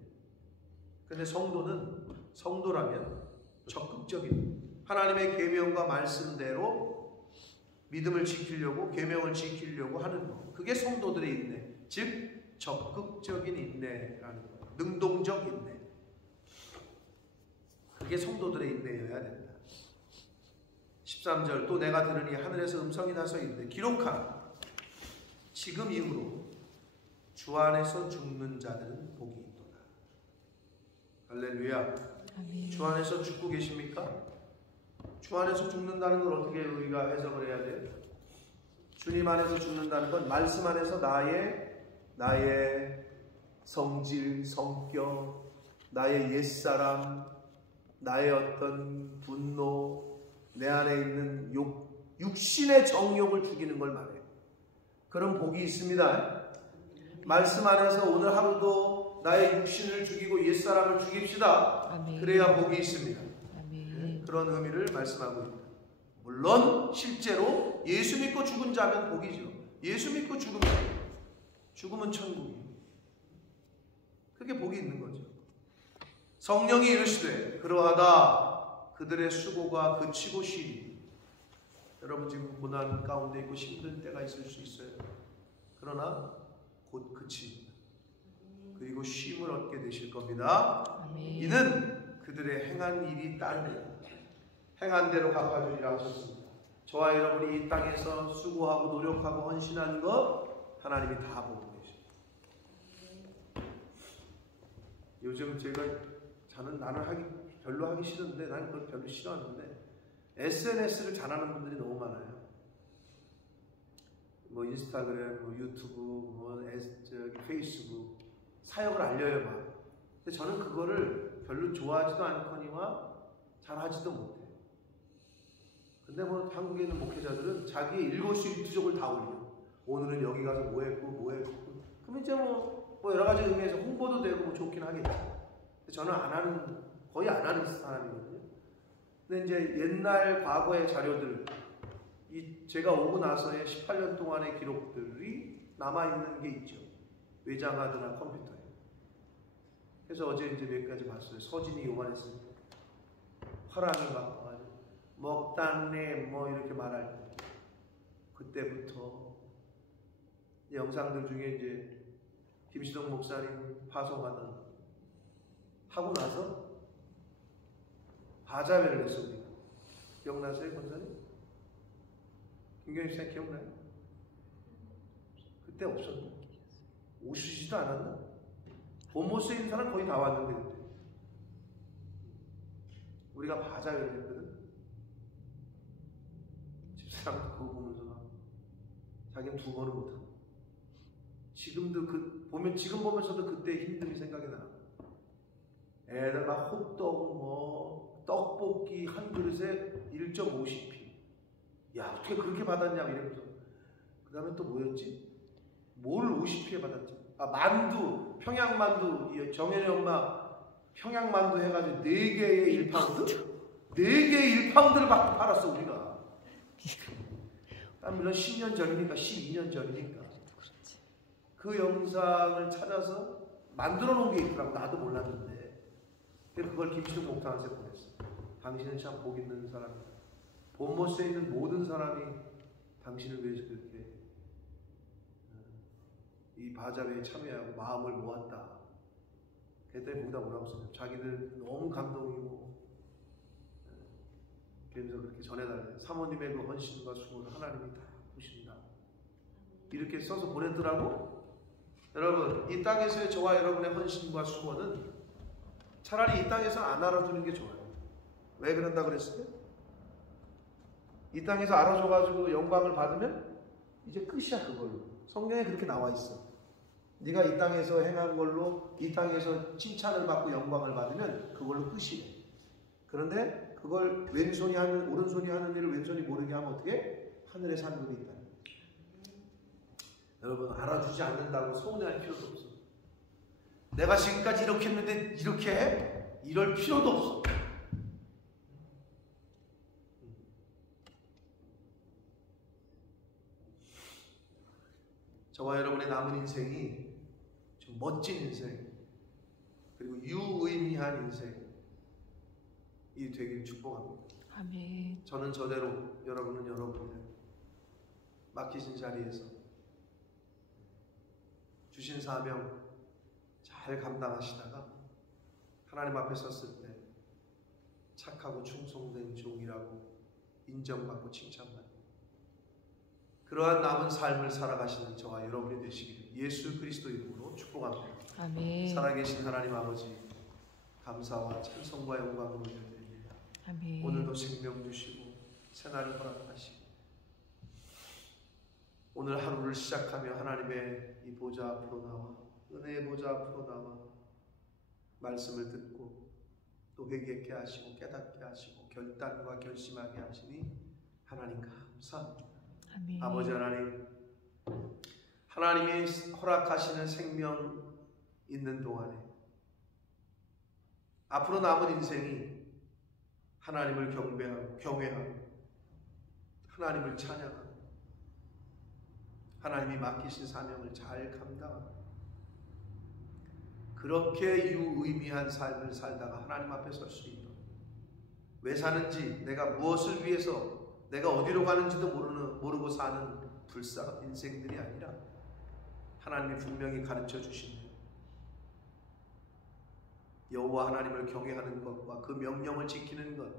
근데 성도라면 적극적인, 하나님의 계명과 말씀대로 믿음을 지키려고, 계명을 지키려고 하는 것. 그게 성도들의 인내, 즉 적극적인 인내라는 거예요. 능동적 인내. 그게 성도들의 인내여야 된다. 13절 또 내가 들으니 하늘에서 음성이 나서 이르되 기록하라. 지금 이후로 주 안에서 죽는 자들은 복이 있도다. 할렐루야. 아멘. 주 안에서 죽고 계십니까? 주 안에서 죽는다는 걸 어떻게 우리가 해석을 해야 돼요? 주님 안에서 죽는다는 건 말씀 안에서 나의 성질, 성격, 나의 옛사람, 나의 어떤 분노, 내 안에 있는 육신의 정욕을 죽이는 걸 말해요. 그런 복이 있습니다. 말씀 안에서 오늘 하루도 나의 육신을 죽이고 옛사람을 죽입시다. 아멘. 그래야 복이 있습니다. 아멘. 그런 의미를 말씀하고 있다. 물론 실제로 예수 믿고 죽은 자면 복이죠. 예수 믿고 죽으면 천국이에요. 그게 복이 있는 거죠. 성령이 이르시되 그러하다 그들의 수고가 그치고 쉬리. 여러분 지금 고난 가운데 있고 힘든 때가 있을 수 있어요. 그러나 곧 그칩니다. 그리고 쉼을 얻게 되실 겁니다. 아멘. 이는 그들의 행한 일이 따르고 행한 대로 갚아주리라 하셨습니다. 저와 여러분이 이 땅에서 수고하고 노력하고 헌신한 것 하나님이 다 보고 계십니다. 요즘 나는 별로 하기 싫은데, 나는 그걸 별로 싫어하는데 SNS를 잘하는 분들이 너무 많아요. 뭐 인스타그램, 뭐 유튜브, 저기 페이스북 사역을 알려요 막. 근데 저는 그거를 별로 좋아하지도 않거니와 잘하지도 못해요. 근데 뭐 한국에 있는 목회자들은 자기의 일거수일투족을 다 올려. 오늘은 여기 가서 뭐 했고. 그럼 이제 뭐 여러 가지 의미에서 홍보도 되고 뭐 좋긴 하겠죠. 근데 저는 거의 안 하는 사람이거든요. 근데 이제 옛날 과거의 자료들, 제가 오고 나서의 18년 동안의 기록들이 남아있는 게 있죠. 외장하드나 컴퓨터에. 그래서 어제 이제 몇 가지 봤어요. 서진이 요만했을 때. 화랑이 막 와가지고, 먹단네 뭐 이렇게 말할 때. 그때부터 영상들 중에 이제 김시동 목사님 파송하던 하고 나서 바자회를 했습니다. 기억나세요, 권사님? 김경희 목사님 기억나요? 그때 없었나? 오시지도 않았나? 본모스에 있는 사람 거의 다 왔는데 그때 우리가 바자회를 했거든. 집사람도 그거 보면서 자기는 2번은 못하고 지금도 지금 보면서도 그때 힘듦이 생각이 나. 애들 막 호떡 뭐 떡볶이 한 그릇에 1.50p. 야 어떻게 그렇게 받았냐 이러면서. 그 다음에 또 뭐였지? 뭘 50p에 받았지? 만두, 평양만두. 정현이 엄마 평양만두 해가지고 4개에 1파운드? 4개에 1파운드를 팔았어 우리가. 물론 10년 전이니까 12년 전이니까. 그 영상을 찾아서 만들어 놓은 게 있더라고. 나도 몰랐는데. 그걸 김시동 목사한테 보냈어. 당신은 참 복 있는 사람이다. 본모스에 있는 모든 사람이 당신을 위해서 그렇게 이 바자회에 참여하고 마음을 모았다. 그랬더니 거기다 뭐라고 써요? 자기들 너무 감동이고 그래서 그렇게 전해달래요. 사모님의 그 헌신과 수고를 하나님이 다 보신다. 이렇게 써서 보냈더라고. 여러분, 이 땅에서의 저와 여러분의 헌신과 수고는 차라리 이 땅에서 안 알아주는 게 좋아요. 왜 그런다 그랬어요? 이 땅에서 알아줘가지고 영광을 받으면 이제 끝이야 그걸로. 성경에 그렇게 나와 있어. 네가 이 땅에서 행한 걸로 이 땅에서 칭찬을 받고 영광을 받으면 그걸로 끝이래. 그런데 그걸 오른손이 하는 일을 왼손이 모르게 하면 어떻게? 하늘에 산물이 있다. 여러분, 알아주지 않는다고 서운해할 필요도 없어. 내가 지금까지 이렇게 했는데 이렇게 해? 이럴 필요도 없어. 저와 여러분의 남은 인생이 좀 멋진 인생, 그리고 유의미한 인생이 되길 축복합니다. 아멘. 저는 저대로, 여러분은 여러분의 맡기신 자리에서 주신 사명 잘 감당하시다가 하나님 앞에 섰을 때 착하고 충성된 종이라고 인정받고 칭찬받는 그러한 남은 삶을 살아가시는 저와 여러분이 되시기를 예수 그리스도 이름으로 축복합니다. 아멘. 살아계신 하나님 아버지, 감사와 찬송과 영광을 올려드립니다. 아멘. 오늘도 생명 주시고 새날을 허락하시고 오늘 하루를 시작하며 하나님의 이 보좌 앞으로 나와 은혜의 보좌 앞으로 나와 말씀을 듣고 또 회개케 하시고 깨닫게 하시고 결단과 결심하게 하시니 하나님 감사합니다. 아멘. 아버지 하나님, 하나님이 허락하시는 생명 있는 동안에 앞으로 남은 인생이 하나님을 경외하고 하나님을 찬양하고 하나님이 맡기신 사명을 잘 감당하고 그렇게 유의미한 삶을 살다가 하나님 앞에 설 수 있도록 왜 사는지, 내가 무엇을 위해서, 내가 어디로 가는지도 모르고 사는 불쌍한 인생들이 아니라 하나님이 분명히 가르쳐 주신 여호와 하나님을 경외하는 것과 그 명령을 지키는 것,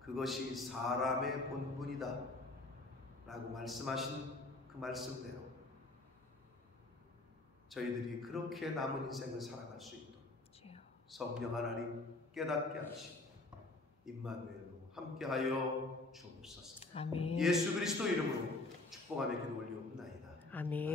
그것이 사람의 본분이다 라고 말씀하신 그 말씀대로 저희들이 그렇게 남은 인생을 살아갈 수 있도록 성령 하나님 깨닫게 하시고 임마누엘로 함께하여 주옵소서. 아멘. 예수 그리스도 이름으로 축복하며 기도 올리옵나이다. 아멘.